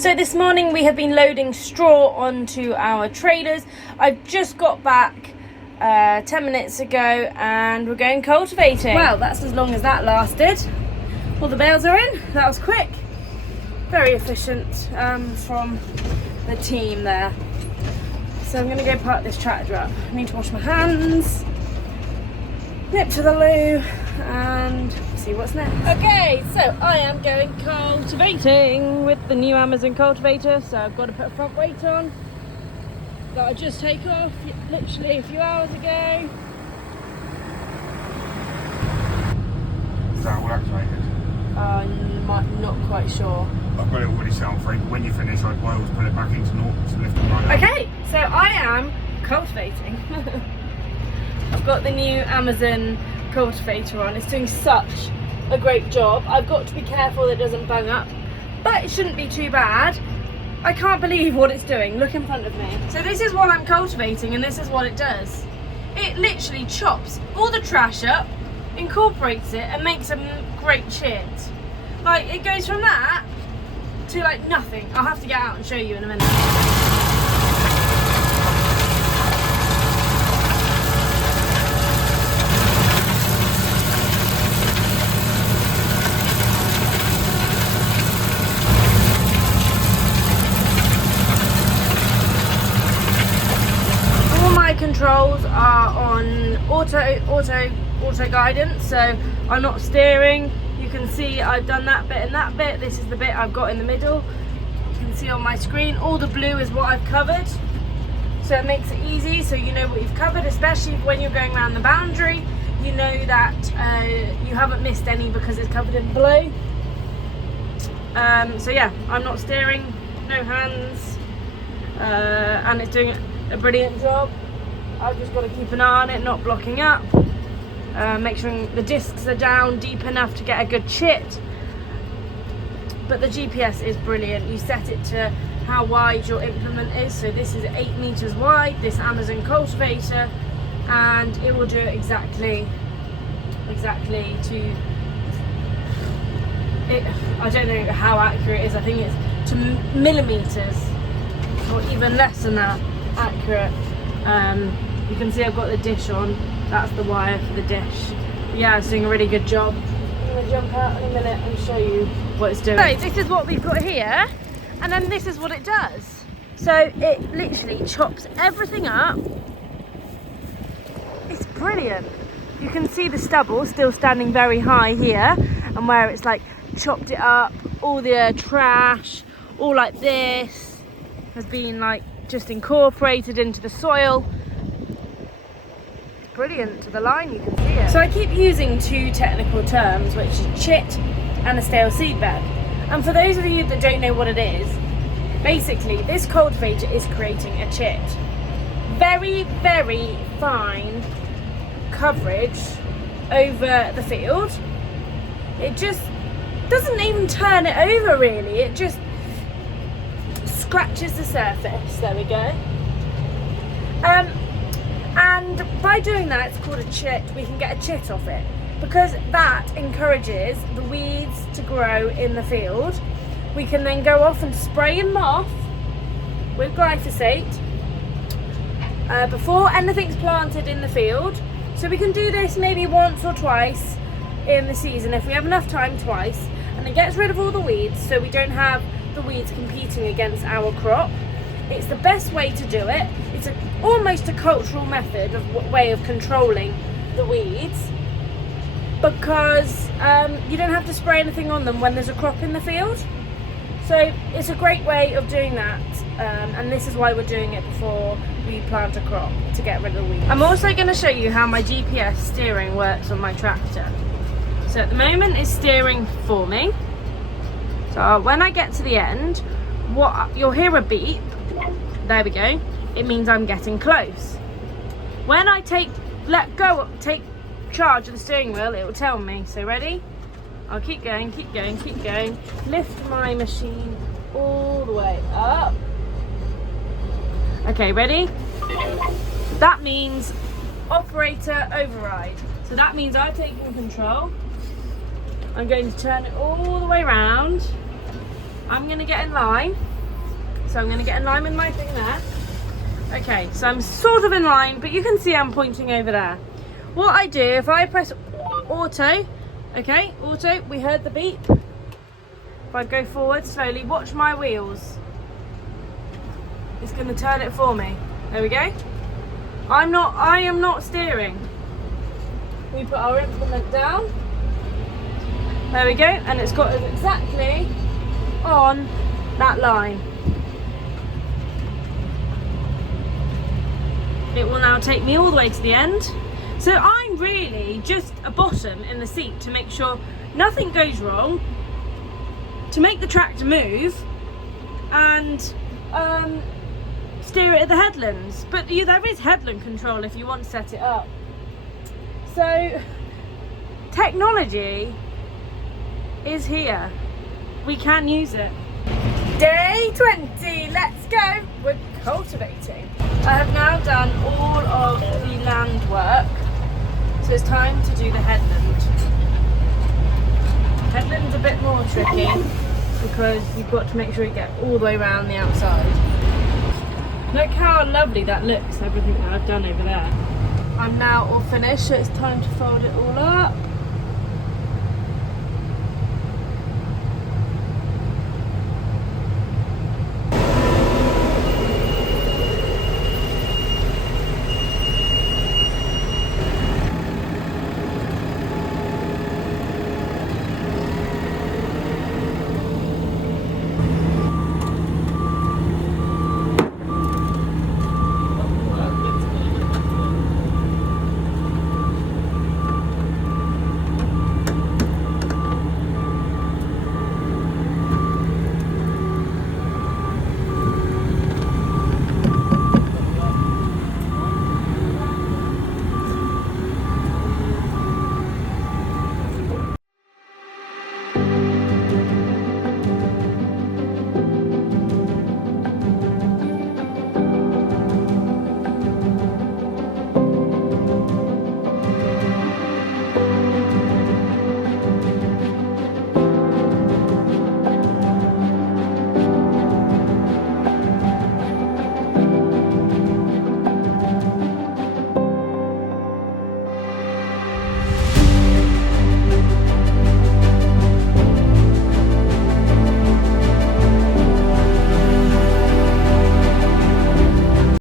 So this morning we have been loading straw onto our trailers. I've just got back 10 minutes ago and we're going cultivating. Well, that's as long as that lasted. All the bales are in. That was quick. Very efficient from the team there. So I'm going to go park this tractor up. I need to wash my hands, nip to the loo and see what's next. Okay, so I am going cultivating with the new Amazon cultivator. So I've got to put a front weight on that I just take off literally a few hours ago. Is that all activated? I'm not quite sure. I've got it already set on free, but when you finish, I'd always put it back into naught to lift it right up. Okay, so I am cultivating. I've got the new Amazon cultivator on. It's doing such a great job. I've got to be careful that it doesn't bung up, but it shouldn't be too bad. I can't believe what it's doing. Look in front of me. So this is what I'm cultivating and this is what it does. It literally chops all the trash up, incorporates it and makes a great chit. Like, it goes from that to like nothing. I'll have to get out and show you in a minute. Controls are on auto guidance, so I'm not steering. You can see I've done that bit and that bit. This is the bit I've got in the middle. You can see on my screen all the blue is what I've covered, so it makes it easy, so you know what you've covered, especially when you're going around the boundary. You know that you haven't missed any because it's covered in blue. So yeah, I'm not steering, no hands, and it's doing a brilliant job. I've just got to keep an eye on it, not blocking up. Make sure the discs are down deep enough to get a good chit. But the GPS is brilliant. You set it to how wide your implement is. So this is 8 meters wide, this Amazon cultivator, and it will do it exactly to it. I don't know how accurate it is. I think it's to millimeters or even less than that accurate. You can see I've got the dish on. That's the wire for the dish. Yeah, it's doing a really good job. I'm going to jump out in a minute and show you what it's doing. So this is what we've got here, and then this is what it does. So it literally chops everything up. It's brilliant. You can see the stubble still standing very high here, and where it's like chopped it up, all the trash, all like this, has been like just incorporated into the soil. Brilliant to the line, you can see it. So I keep using two technical terms, which is chit and a stale seedbed. And for those of you that don't know what it is, basically this cultivator is creating a chit. Very, very fine coverage over the field. It just doesn't even turn it over really, it just scratches the surface. There we go. And by doing that, it's called a chit. We can get a chit off it because that encourages the weeds to grow in the field. We can then go off and spray them off with glyphosate before anything's planted in the field. So we can do this maybe once or twice in the season if we have enough time, twice, and it gets rid of all the weeds so we don't have the weeds competing against our crop. It's the best way to do it. It's almost a cultural method of way of controlling the weeds because you don't have to spray anything on them when there's a crop in the field. So it's a great way of doing that, and this is why we're doing it before we plant a crop, to get rid of the weeds. I'm also going to show you how my GPS steering works on my tractor. So at the moment it's steering for me. So when I get to the end, you'll hear a beep. There we go. It means I'm getting close. When I take charge of the steering wheel, it will tell me. So ready? I'll keep going, keep going, keep going. Lift my machine all the way up. Okay, ready? That means operator override. So that means I've taken control. I'm going to turn it all the way around. I'm going to get in line. So I'm going to get in line with my thing there. Okay, so I'm sort of in line, but you can see I'm pointing over there. What I do, if I press auto, okay, auto, we heard the beep. If I go forward slowly, watch my wheels. It's going to turn it for me. There we go. I am not steering. We put our implement down. There we go, and it's got us exactly on that line. It will now take me all the way to the end. So I'm really just a bottom in the seat to make sure nothing goes wrong, to make the tractor move, and steer it at the headlands. But there is headland control if you want to set it up. So technology is here. We can use it. Day 20, let's go. We're cultivating. I have now done all of the land work, so it's time to do the headland. Headland's a bit more tricky because you've got to make sure you get all the way around the outside. Look how lovely that looks, everything that I've done over there. I'm now all finished, so it's time to fold it all up.